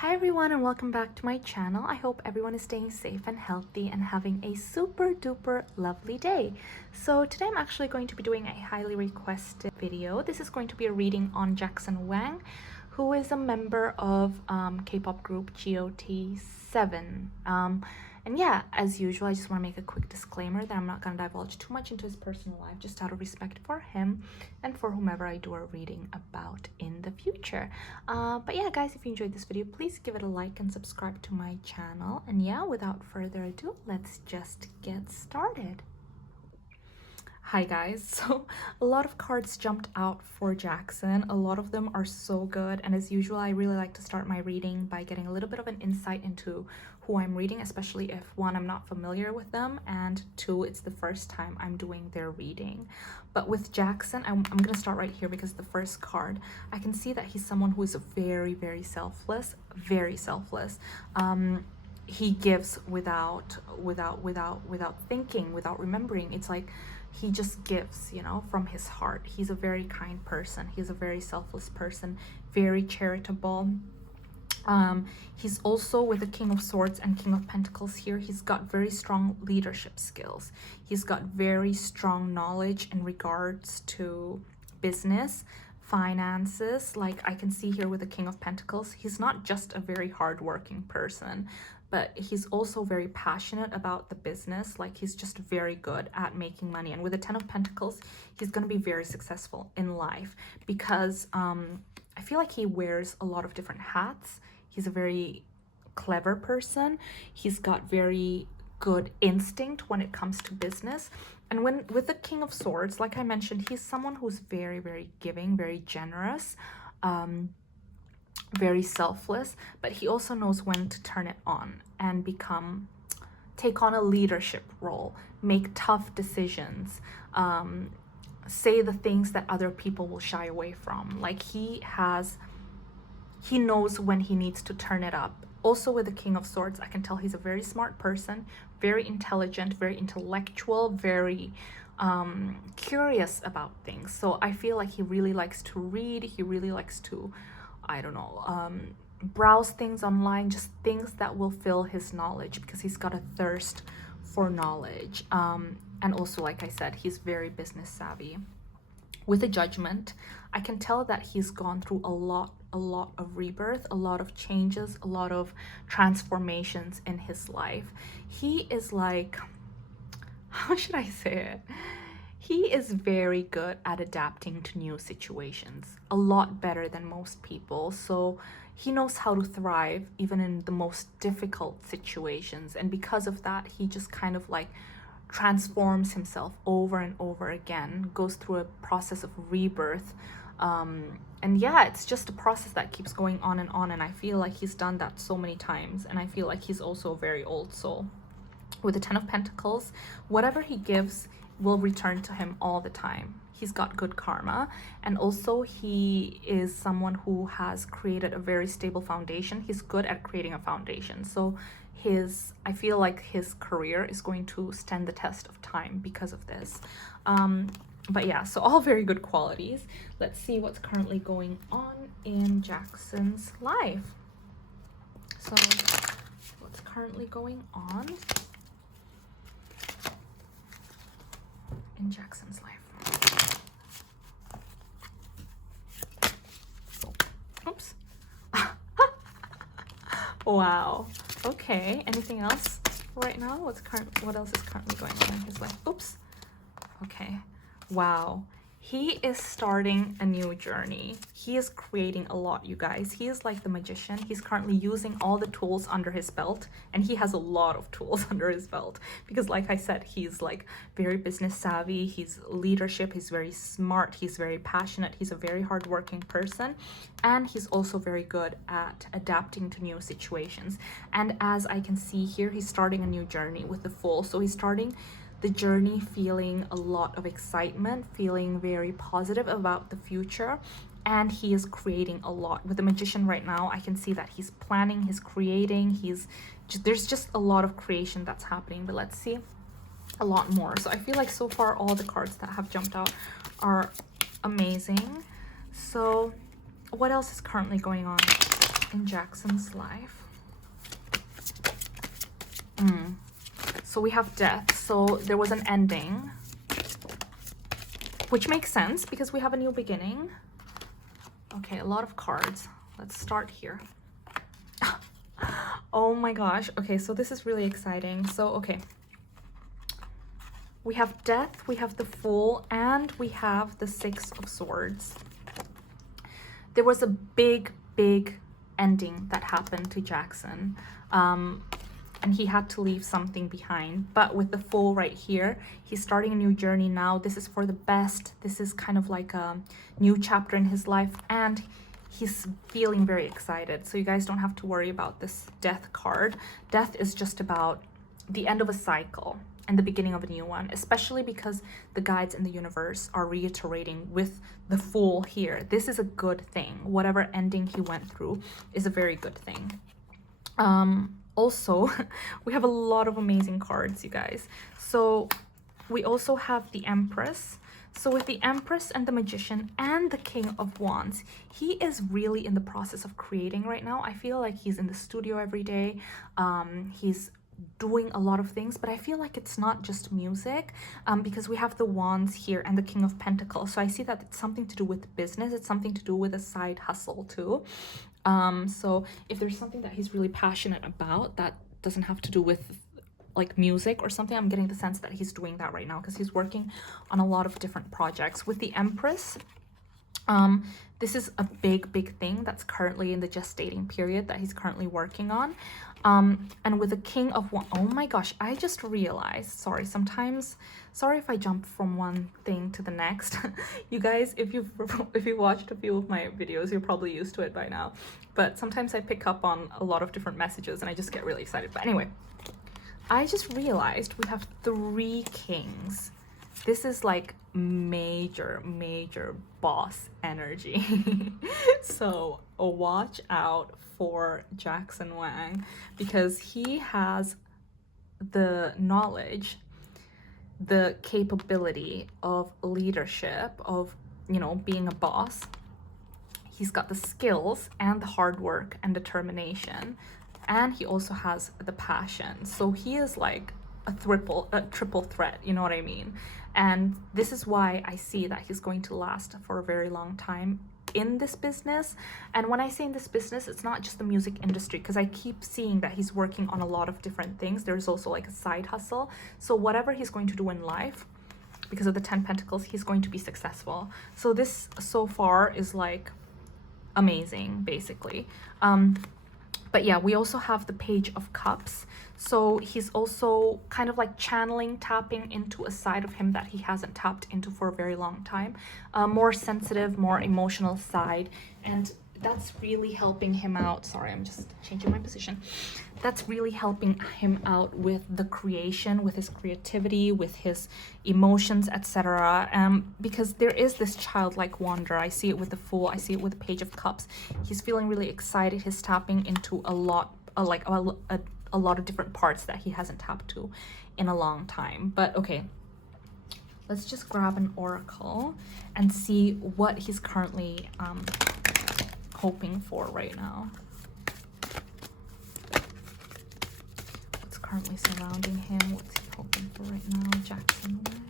Hi everyone and welcome back to my channel. I hope everyone is staying safe and healthy and having a super duper lovely day. So today I'm actually going to be doing a highly requested video. This is going to be a reading on Jackson Wang, who is a member of K-pop group Got7. And yeah, as usual, I just want to make a quick disclaimer that I'm not going to divulge too much into his personal life, just out of respect for him and for whomever I do a reading about in the future. But yeah, guys, if you enjoyed this video, please give it a like and subscribe to my channel. And yeah, without further ado, let's just get started. Hi guys, so a lot of cards jumped out for Jackson. A lot of them are so good, and as usual I really like to start my reading by getting a little bit of an insight into who I'm reading, especially if one, I'm not familiar with them, and two, it's the first time I'm doing their reading. But with Jackson, I'm gonna start right here because the first card, I can see that he's someone who is very selfless, very selfless. He gives without thinking, without remembering. It's like he just gives, you know, from his heart. He's a very kind person. He's a very selfless person, very charitable. He's also, with the King of Swords and King of Pentacles here, he's got very strong leadership skills. He's got very strong knowledge in regards to business, finances. Like I can see here with the King of Pentacles, he's not just a very hardworking person, but he's also very passionate about the business. Like he's just very good at making money. And with the Ten of Pentacles, he's going to be very successful in life because I feel like he wears a lot of different hats. He's a very clever person. He's got very good instinct when it comes to business. And with the King of Swords, like I mentioned, he's someone who's very giving, very generous, very selfless, but he also knows when to turn it on and take on a leadership role, make tough decisions, say the things that other people will shy away from. Like he knows when he needs to turn it up. Also with the King of Swords, I can tell he's a very smart person, very intelligent, very intellectual, very curious about things. So I feel like he really likes to read. He really likes to, I don't know, browse things online, just things that will fill his knowledge, because he's got a thirst for knowledge. And also, like I said, he's very business savvy. With the Judgment, I can tell that he's gone through a lot of rebirth, a lot of changes, a lot of transformations in his life. He is like, how should I say it? He is very good at adapting to new situations, a lot better than most people. So he knows how to thrive even in the most difficult situations. And because of that, he just kind of like transforms himself over and over again, goes through a process of rebirth. And yeah, it's just a process that keeps going on, and I feel like he's done that so many times, and I feel like he's also a very old soul. With the Ten of Pentacles, whatever he gives will return to him all the time. He's got good karma, and also he is someone who has created a very stable foundation. He's good at creating a foundation. So I feel like his career is going to stand the test of time because of this. But yeah, so all very good qualities. Let's see what's currently going on in Jackson's life. So what's currently going on in Jackson's life? Oops. Wow. Okay, anything else right now? What else is currently going on in his life? Oops. Okay. Wow. He is starting a new journey. He is creating a lot, you guys. He is like the magician. He's currently using all the tools under his belt, and he has a lot of tools under his belt because, like I said, he's like very business savvy. He's leadership. He's very smart. He's very passionate. He's a very hardworking person, and he's also very good at adapting to new situations. And as I can see here, he's starting a new journey with the Fool. So he's starting the journey feeling a lot of excitement, feeling very positive about the future, and he is creating a lot. With the Magician right now, I can see that he's planning, he's creating, there's just a lot of creation that's happening. But let's see a lot more. So I feel like so far all the cards that have jumped out are amazing. So what else is currently going on? in Jackson's life. So we have death. So there was an ending, which makes sense because we have a new beginning. Okay, a lot of cards. Let's start here. Oh my gosh. Okay, so this is really exciting. So, okay. We have death, we have the Fool, and we have the Six of Swords. There was a big ending that happened to Jackson. And he had to leave something behind. But with the Fool right here, he's starting a new journey now. This is for the best. This is kind of like a new chapter in his life, and he's feeling very excited. So you guys don't have to worry about this death card. Death is just about the end of a cycle and the beginning of a new one, especially because the guides in the universe are reiterating with the Fool here. This is a good thing. Whatever ending he went through is a very good thing. Also, we have a lot of amazing cards, you guys. So we also have the Empress. So with the Empress and the Magician and the King of Wands, he is really in the process of creating right now. I feel like he's in the studio every day. He's doing a lot of things, but I feel like it's not just music, because we have the Wands here and the King of Pentacles. So I see that it's something to do with business. It's something to do with a side hustle too. So if there's something that he's really passionate about that doesn't have to do with like music or something, I'm getting the sense that he's doing that right now because he's working on a lot of different projects. With the Empress, this is a big thing that's currently in the gestating period that he's currently working on. And with the King of Wands, oh my gosh, I just realized, sorry if I jump from one thing to the next. You guys, if you watched a few of my videos, you're probably used to it by now, but sometimes I pick up on a lot of different messages and I just get really excited. But anyway, I just realized we have 3 kings. This is like major boss energy. So watch out for Jackson Wang, because he has the knowledge, the capability of leadership, of, you know, being a boss. He's got the skills and the hard work and determination, and he also has the passion. So he is like a triple threat, you know what I mean? And this is why I see that he's going to last for a very long time in this business. And when I say in this business, it's not just the music industry, because I keep seeing that he's working on a lot of different things. There's also like a side hustle. So whatever he's going to do in life, because of the 10 Pentacles, he's going to be successful. So this so far is like amazing, basically. But yeah, we also have the Page of Cups. So he's also kind of like channeling, tapping into a side of him that he hasn't tapped into for a very long time. More sensitive, more emotional side. And that's really helping him out. Sorry, I'm just changing my position. That's really helping him out with the creation, with his creativity, with his emotions, etc. Because there is this childlike wonder. I see it with the Fool. I see it with the Page of Cups. He's feeling really excited. He's tapping into a lot of different parts that he hasn't tapped to in a long time. But okay, let's just grab an oracle and see what he's currently hoping for right now. What's currently surrounding him? What's he hoping for right now? Jackson Wang.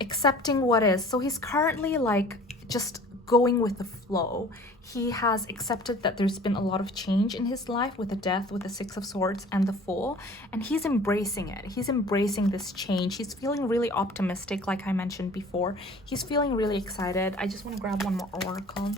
Accepting what is. So he's currently like just going with the flow. He has accepted that there's been a lot of change in his life with the Death, with the Six of Swords and the Fool, and he's embracing it. He's embracing this change. He's feeling really optimistic, like I mentioned before. He's feeling really excited. I just want to grab one more oracle.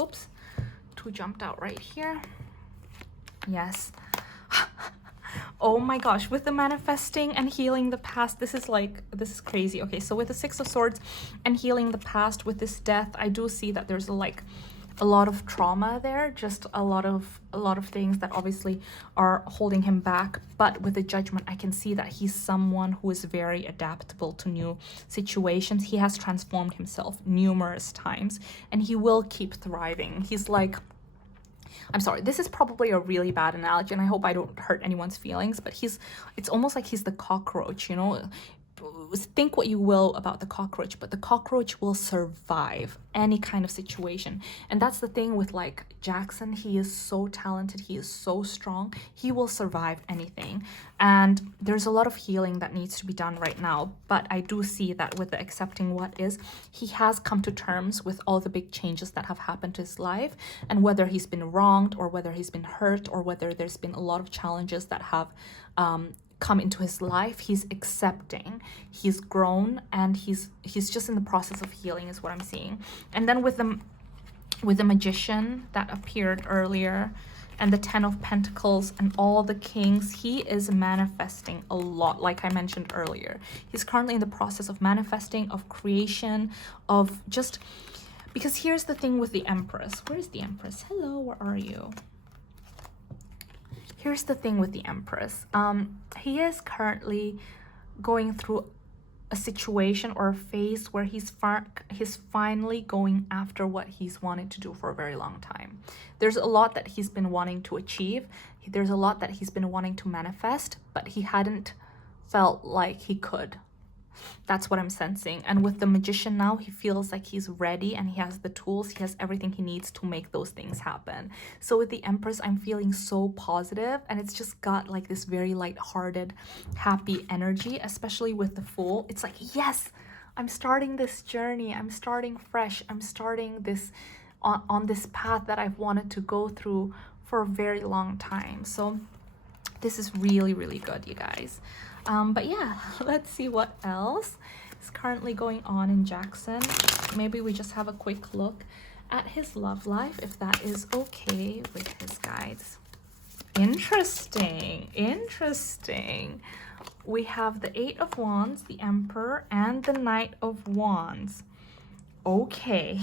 Oops, 2 jumped out right here. Yes. Oh my gosh, with the manifesting and healing the past, this is crazy. Okay, so with the Six of Swords and healing the past, with this Death, I do see that there's like a lot of trauma there, just a lot of things that obviously are holding him back. But with the Judgment, I can see that he's someone who is very adaptable to new situations. He has transformed himself numerous times and he will keep thriving. He's like, I'm sorry, this is probably a really bad analogy and I hope I don't hurt anyone's feelings, but it's almost like he's the cockroach, you know? think what you will about the cockroach, but the cockroach will survive any kind of situation. And that's the thing with like Jackson. He is so talented, he is so strong, he will survive anything. And there's a lot of healing that needs to be done right now, but I do see that with the accepting what is, he has come to terms with all the big changes that have happened to his life, and whether he's been wronged or whether he's been hurt or whether there's been a lot of challenges that have come into his life, he's accepting, he's grown, and he's just in the process of healing is what I'm seeing. And then with the magician that appeared earlier, and the 10 of Pentacles and all the kings, he is manifesting a lot, like I mentioned earlier. He's currently in the process of manifesting, of creation, of just, because here's the thing with the Empress. Where's the Empress? Hello, where are you? Here's the thing with the Empress. He is currently going through a situation or a phase where he's finally going after what he's wanted to do for a very long time. There's a lot that he's been wanting to achieve. There's a lot that he's been wanting to manifest, but he hadn't felt like he could. That's what I'm sensing. And with the magician now, he feels like he's ready and he has the tools, he has everything he needs to make those things happen. So with the Empress, I'm feeling so positive, and it's just got like this very light-hearted, happy energy, especially with the Fool. It's like, yes, I'm starting this journey, I'm starting fresh, I'm starting this on this path that I've wanted to go through for a very long time. So this is really, really good, you guys. But yeah, let's see what else is currently going on in Jackson. Maybe we just have a quick look at his love life, if that is okay with his guides. Interesting, interesting. We have the 8 of Wands, the Emperor, and the Knight of Wands. Okay.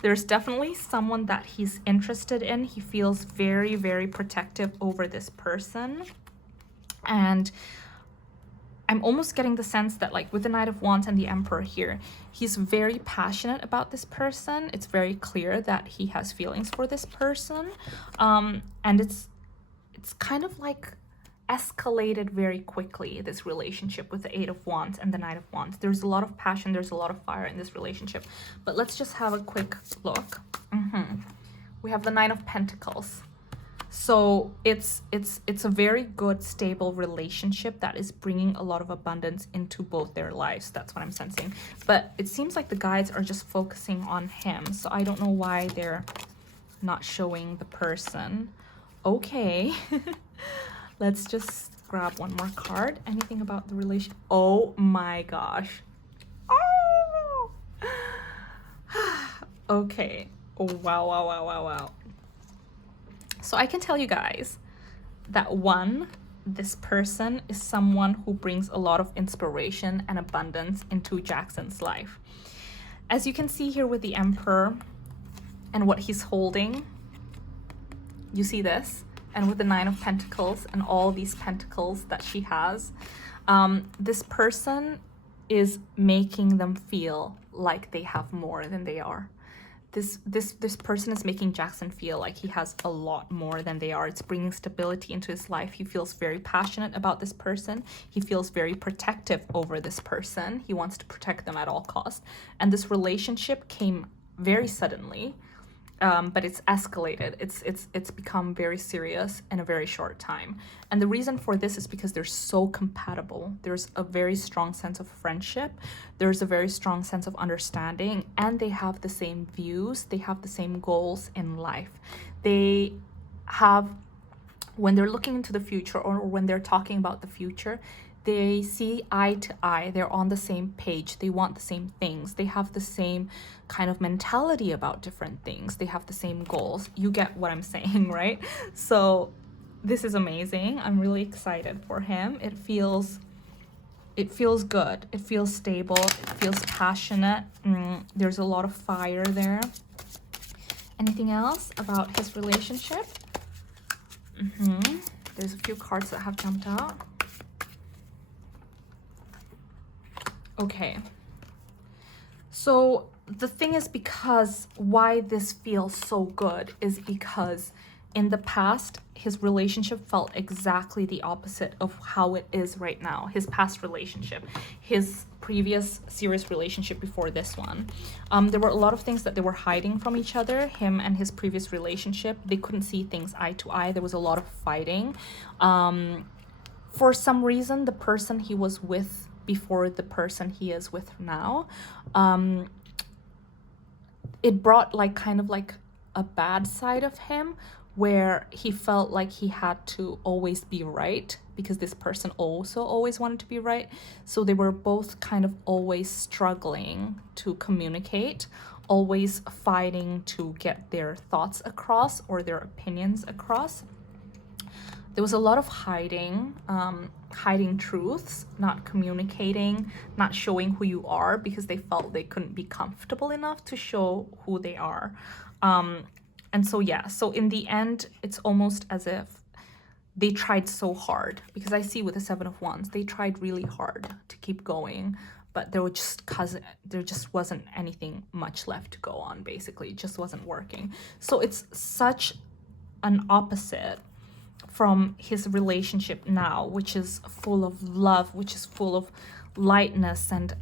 There's definitely someone that he's interested in. He feels very, very protective over this person. And I'm almost getting the sense that, like, with the Knight of Wands and the Emperor here, he's very passionate about this person. It's very clear that he has feelings for this person. And it's kind of like escalated very quickly, this relationship with the 8 of Wands and the Knight of Wands. There's a lot of passion, there's a lot of fire in this relationship. But let's just have a quick look. We have the 9 of Pentacles. So it's a very good, stable relationship that is bringing a lot of abundance into both their lives. That's what I'm sensing. But it seems like the guides are just focusing on him. So I don't know why they're not showing the person. Okay. Let's just grab one more card. Anything about the relation? Oh my gosh. Oh! Okay. Oh, wow, wow, wow, wow, wow. So I can tell you guys that this person is someone who brings a lot of inspiration and abundance into Jackson's life. As you can see here with the Emperor and what he's holding, you see this? And with the 9 of Pentacles and all these pentacles that she has, this person is making them feel like they have more than they are. This person is making Jackson feel like he has a lot more than they are. It's bringing stability into his life. He feels very passionate about this person. He feels very protective over this person. He wants to protect them at all costs. And this relationship came very suddenly. But it's escalated. It's become very serious in a very short time. And the reason for this is because they're so compatible. There's a very strong sense of friendship. There's a very strong sense of understanding, and they have the same views. They have the same goals in life. They have, when they're looking into the future, or when they're talking about the future, they see eye to eye. They're on the same page. They want the same things. They have the same kind of mentality about different things. They have the same goals. You get what I'm saying, right? So this is amazing. I'm really excited for him. It feels good. It feels stable. It feels passionate. There's a lot of fire there. Anything else about his relationship? There's a few cards that have jumped out. Okay, so the thing is, because why this feels so good is because in the past, his relationship felt exactly the opposite of how it is right now. His past relationship, his previous serious relationship before this one. There were a lot of things that they were hiding from each other, him and his previous relationship. They couldn't see things eye to eye. There was a lot of fighting. For some reason, the person he was with before the person he is with now, it brought like kind of like a bad side of him, where he felt like he had to always be right because this person also always wanted to be right. So they were both kind of always struggling to communicate, always fighting to get their thoughts across or their opinions across. There was a lot of hiding, hiding truths, not communicating, not showing who you are because they felt they couldn't be comfortable enough to show who they are. And so, yeah, so in the end, it's almost as if they tried so hard, because I see with the Seven of Wands, they tried really hard to keep going, but there just wasn't anything much left to go on, basically. It just wasn't working. So it's such an opposite from his relationship now, which is full of love, which is full of lightness and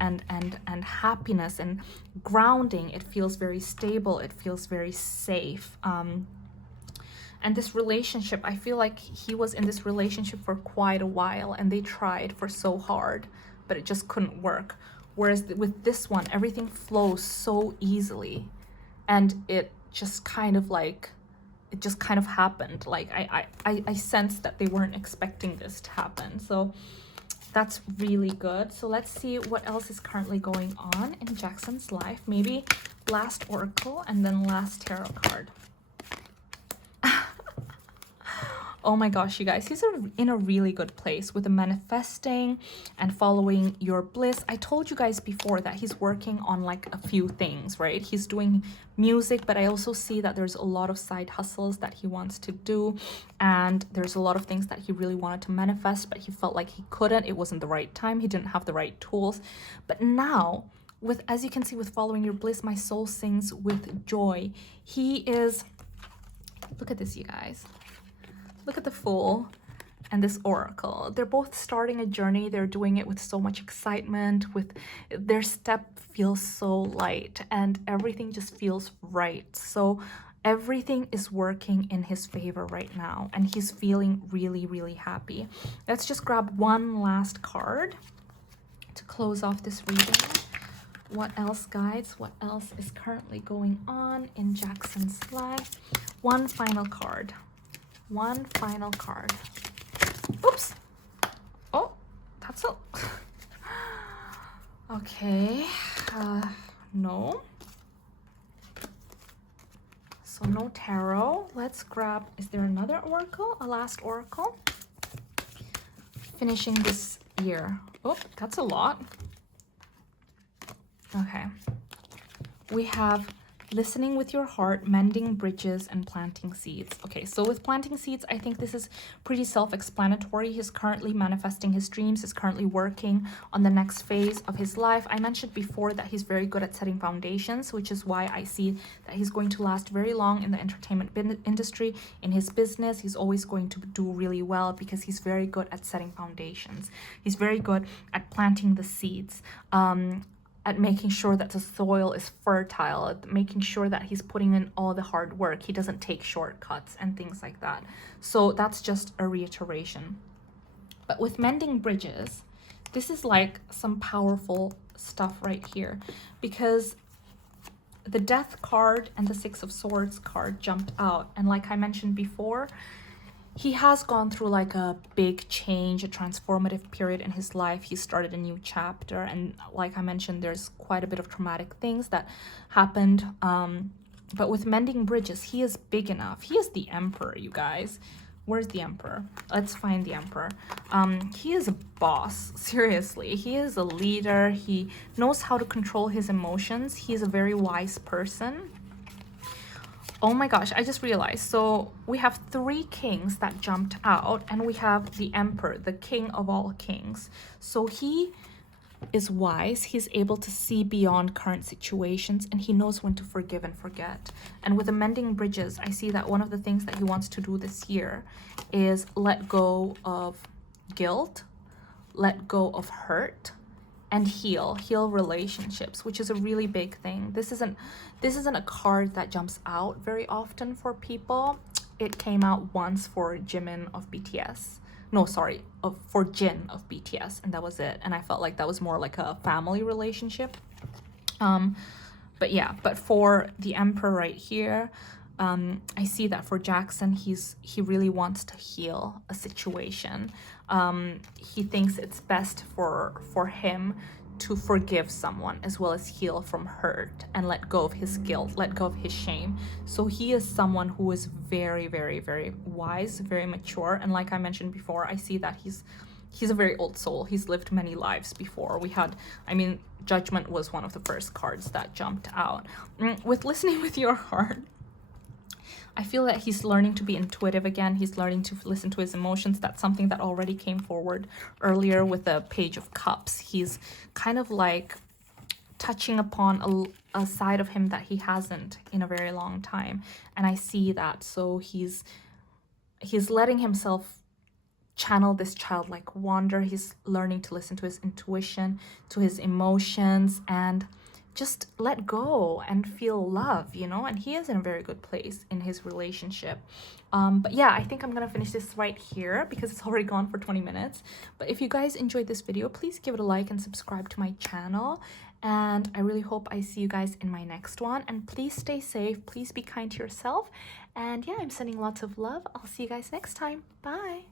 happiness and grounding. It feels very stable. It feels very safe. And this relationship, I feel like he was in this relationship for quite a while and they tried for so hard, but it just couldn't work. Whereas with this one, everything flows so easily and it just kind of like, it just kind of happened. Like I sensed that they weren't expecting this to happen. So that's really good. So let's see what else is currently going on in Jackson's life. Maybe last oracle and then last tarot card. Oh my gosh, you guys, he's in a really good place with the manifesting and following your bliss. I told you guys before that he's working on like a few things, right? He's doing music, but I also see that there's a lot of side hustles that he wants to do. And there's a lot of things that he really wanted to manifest, but he felt like he couldn't. It wasn't the right time. He didn't have the right tools. But now, with, as you can see with following your bliss, my soul sings with joy. He is, look at this, you guys. Look at the Fool and this Oracle. They're both starting a journey. They're doing it with so much excitement, with their step feels so light and everything just feels right. So everything is working in his favor right now and he's feeling really, really happy. Let's just grab one last card to close off this reading. What else, guys? What else is currently going on in Jackson's life? One final card. One final card. Oops. Oh, that's a... Okay. No. So no tarot. Let's grab... Is there another oracle? A last oracle? Finishing this year. Oh, that's a lot. Okay. We have... listening with your heart, mending bridges, and planting seeds. Okay, so with planting seeds, I think this is pretty self-explanatory. He's currently manifesting his dreams. He's currently working on the next phase of his life. I mentioned before that he's very good at setting foundations, which is why I see that he's going to last very long in the entertainment industry. In his business, he's always going to do really well because he's very good at setting foundations. He's very good at planting the seeds. At making sure that the soil is fertile, at making sure that he's putting in all the hard work. He doesn't take shortcuts and things like that. So that's just a reiteration. But with mending bridges, this is like some powerful stuff right here, because the Death card and the Six of Swords card jumped out. And like I mentioned before, he has gone through like a big change, a transformative period in his life. He started a new chapter. And like I mentioned, there's quite a bit of traumatic things that happened. But with mending bridges, he is big enough. He is the Emperor, you guys. Where's the Emperor? Let's find the Emperor. He is a boss, seriously. He is a leader. He knows how to control his emotions. He is a very wise person. Oh my gosh, I just realized. So we have 3 kings that jumped out and we have the Emperor, the king of all kings. So he is wise. He's able to see beyond current situations, and he knows when to forgive and forget. And with the mending bridges, I see that one of the things that he wants to do this year is let go of guilt, let go of hurt, and heal relationships, which is a really big thing. This isn't a card that jumps out very often for people. It came out once for Jimin of BTS. No, sorry, for Jin of BTS, and that was it. And I felt like that was more like a family relationship. But yeah, but for the Emperor right here, I see that for Jackson, he really wants to heal a situation. He thinks it's best for him to forgive someone as well as heal from hurt and let go of his guilt, let go of his shame. So he is someone who is very, very, very wise, very mature. And like I mentioned before, I see that he's a very old soul. He's lived many lives before. Judgment was one of the first cards that jumped out. With listening with your heart, I feel that he's learning to be intuitive again. He's learning to listen to his emotions. That's something that already came forward earlier with the Page of Cups. He's kind of like touching upon a side of him that he hasn't in a very long time. And I see that. So he's letting himself channel this childlike wonder. He's learning to listen to his intuition, to his emotions, and just let go and feel love, you know. And he is in a very good place in his relationship. But yeah, I think I'm gonna finish this right here because it's already gone for 20 minutes. But if you guys enjoyed this video, please give it a like and subscribe to my channel. And I really hope I see you guys in my next one. And please stay safe, please be kind to yourself. And yeah, I'm sending lots of love. I'll see you guys next time. Bye.